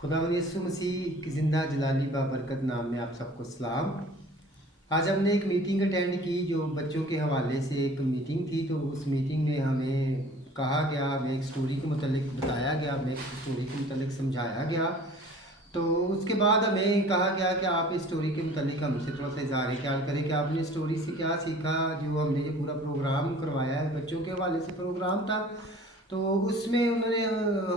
खुदावंद यीशु मसीह की ज़िंदा जलाली बाबरकत नाम में आप सबको सलाम। आज हमने एक मीटिंग अटेंड की जो बच्चों के हवाले से एक मीटिंग थी। तो उस मीटिंग में हमें कहा गया, हमें एक स्टोरी के मुतालिक बताया गया, हमें एक स्टोरी के मुतालिक समझाया गया। तो उसके बाद हमें कहा गया कि आप इस स्टोरी के मुतालिक हमसे थोड़ा सा इज़हार ख्याल करें कि आपने स्टोरी से क्या सीखा। जो हमने ये पूरा प्रोग्राम करवाया है, बच्चों के हवाले से प्रोग्राम था। तो उसमें उन्होंने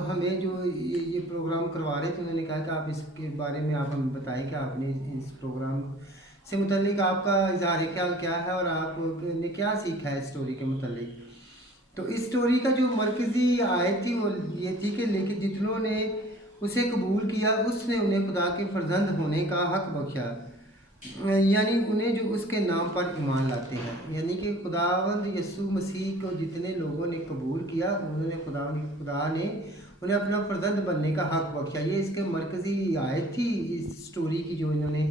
हमें जो ये प्रोग्राम करवा रहे थे, उन्होंने कहा कि आप इसके बारे में आप हमें बताएं कि आपने इस प्रोग्राम से मुतालिक आपका इज़हार ख्याल क्या है और आपने क्या सीखा है स्टोरी के मुतालिक। तो इस स्टोरी का जो मरकज़ी आयत थी वो ये थी कि लेकिन जितनों ने उसे कबूल किया उसने उन्हें खुदा के फर्जंद होने का हक बख्शा, यानी उन्हें जो उसके नाम पर ईमान लाते हैं। यानी कि खुदावंद यीशु मसीह को जितने लोगों ने कबूल किया उन्होंने खुदा ने उन्हें अपना फर्जंद बनने का हक बख्शा। ये इसके मरकज़ी आयत थी इस स्टोरी की जो इन्होंने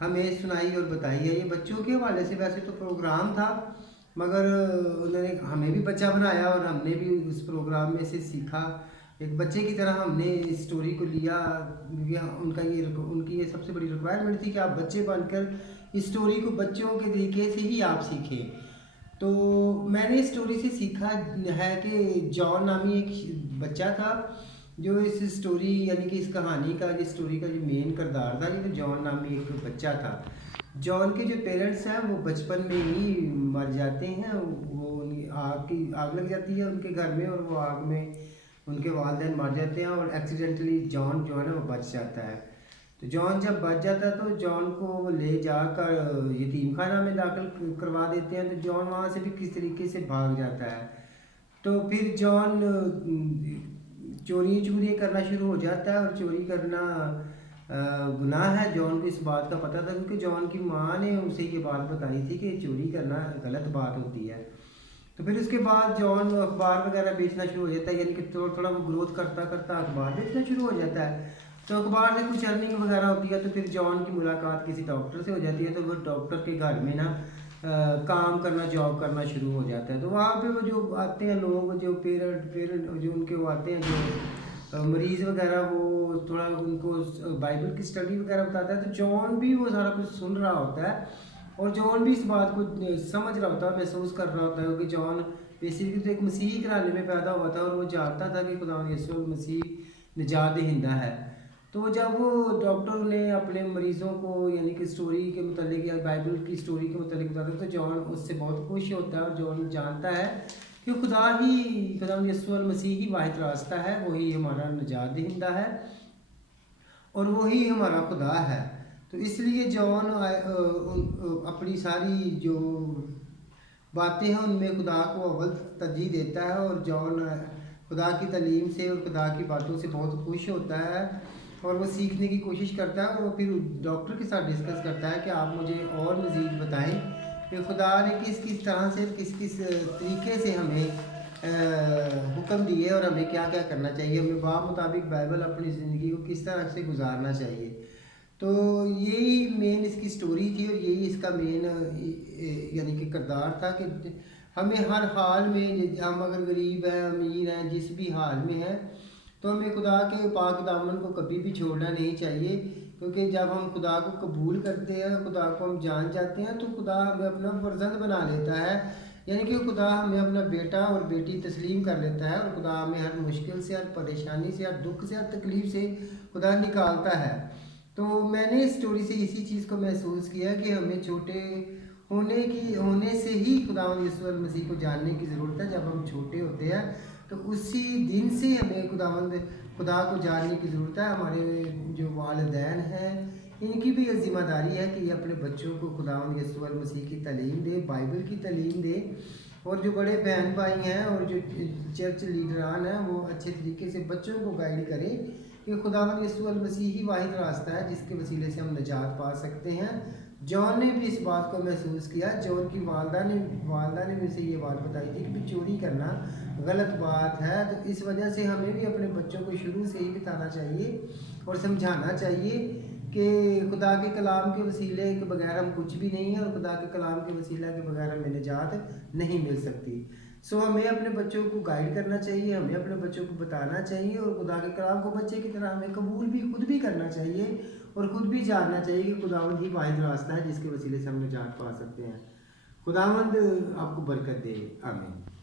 हमें सुनाई और बताई है। ये बच्चों के हवाले से वैसे तो प्रोग्राम था, मगर उन्होंने हमें भी बच्चा बनाया और हमने भी उस प्रोग्राम में से सीखा। एक बच्चे की तरह हमने इस स्टोरी को लिया, क्योंकि उनकी ये सबसे बड़ी रिक्वायरमेंट थी कि आप बच्चे बनकर इस स्टोरी को बच्चों के तरीके से ही आप सीखें। तो मैंने इस स्टोरी से सीखा है कि जॉन नामी एक बच्चा था जो इस स्टोरी यानी कि इस कहानी का, इस स्टोरी का जो मेन किरदार था, ये तो जॉन नामी एक बच्चा था। जॉन के जो पेरेंट्स हैं वो बचपन में ही मर जाते हैं। वो आग लग जाती है उनके घर में और वो आग में उनके वालिदैन मर जाते हैं और एक्सीडेंटली जॉन जो है ना वो बच जाता है। तो जॉन जब बच जाता है तो जॉन को ले जाकर यतीम खाना में दाखिल करवा देते हैं। तो जॉन वहाँ से भी किस तरीके से भाग जाता है। तो फिर जॉन चोरियाँ करना शुरू हो जाता है और चोरी करना गुनाह है। जॉन को इस बात का पता था क्योंकि जॉन की माँ ने उसे ये बात बताई थी कि चोरी करना गलत बात होती है। तो फिर उसके बाद जॉन अखबार वगैरह बेचना शुरू हो जाता है, यानी कि थोड़ा थोड़ा वो ग्रोथ करता करता अखबार बेचना शुरू हो जाता है। तो अखबार से कुछ अर्निंग वगैरह होती है। तो फिर जॉन की मुलाकात किसी डॉक्टर से हो जाती है। तो वो डॉक्टर के घर में ना काम करना, जॉब करना शुरू हो जाता है। तो वहाँ पे वो जो आते हैं लोग, जो पेरेंट जो उनके वो आते हैं, जो मरीज़ वगैरह, वो थोड़ा उनको बाइबल की स्टडी वगैरह बताता है। तो जॉन भी वो सारा कुछ सुन रहा होता है और जॉन भी इस बात को समझ रहा होता है, महसूस कर रहा होता है, क्योंकि जॉन बेसिकली तो एक मसीही घराने में पैदा हुआ था और वो जानता था कि खुदा यीशु मसीह निजात दहिंदा है। तो जब वो डॉक्टर ने अपने मरीज़ों को यानी कि स्टोरी के मुतालिक या बाइबल की स्टोरी के मुतालिक बताता है तो जॉन उससे बहुत खुश होता है और जॉन जानता है कि खुदा यीशु मसीह ही वाहिद रास्ता है, वही हमारा निजात दहिंदा है और वही हमारा खुदा है। तो इसलिए जॉन अपनी सारी जो बातें हैं उनमें खुदा को अव्वल तरजीह देता है और जॉन खुदा की तालीम से और खुदा की बातों से बहुत खुश होता है और वो सीखने की कोशिश करता है। और वो फिर डॉक्टर के साथ डिस्कस करता है कि आप मुझे और मज़ीद बताएं कि खुदा ने किस किस तरह से, किस किस तरीके से हमें हुक्म दिए और हमें क्या क्या करना चाहिए, हमें मुताबिक बाइबल अपनी ज़िंदगी को किस तरह से गुजारना चाहिए। तो यही मेन इसकी स्टोरी थी और यही इसका मेन यानी कि किरदार था कि हमें हर हाल में, हम अगर गरीब हैं, अमीर हैं, जिस भी हाल में हैं, तो हमें खुदा के पाक दामन को कभी भी छोड़ना नहीं चाहिए। क्योंकि जब हम खुदा को कबूल करते हैं, खुदा को हम जान जाते हैं, तो खुदा हमें अपना फर्जंद बना लेता है। यानी कि खुदा हमें अपना बेटा और बेटी तस्लीम कर लेता है और खुदा हमें हर मुश्किल से, हर परेशानी से, हर दुख से, हर तकलीफ़ से खुदा निकालता है। तो मैंने इस स्टोरी से इसी चीज़ को महसूस किया कि हमें छोटे होने से ही खुदावंद यीशु मसीह को जानने की ज़रूरत है। जब हम छोटे होते हैं तो उसी दिन से हमें खुदा को जानने की ज़रूरत है। हमारे जो वालिदैन हैं इनकी भी ये ज़िम्मेदारी है कि ये अपने बच्चों को खुदावंद यीशु मसीह की तालीम दे, बाइबल की तालीम दे। और जो बड़े बहन भाई हैं और जो चर्च लीडरान हैं वो अच्छे तरीके से बच्चों को गाइड करें कि खुदावंद यीशु मसीह ही वाहिद रास्ता है जिसके वसीले से हम निजात पा सकते हैं। जॉन ने भी इस बात को महसूस किया। जॉन की वालदा ने भी उसे ये बात बताई थी कि चोरी करना गलत बात है। तो इस वजह से हमें भी अपने बच्चों को शुरू से ही बताना चाहिए और समझाना चाहिए कि खुदा के कलाम के वसीले के बगैर हम कुछ भी नहीं हैं और खुदा के कलाम के वसीला के बगैर हमें निजात नहीं मिल सकती। سو ہمیں اپنے بچوں کو گائیڈ کرنا چاہیے، ہمیں اپنے بچوں کو بتانا چاہیے، اور خدا کے کلام کو بچے کی طرح ہمیں قبول بھی خود بھی کرنا چاہیے، اور خود بھی جاننا چاہیے کہ خداوند ہی واحد راستہ ہے جس کے وسیلے سے ہم نجات پا سکتے ہیں۔ خداوند آپ کو برکت دے، آمین۔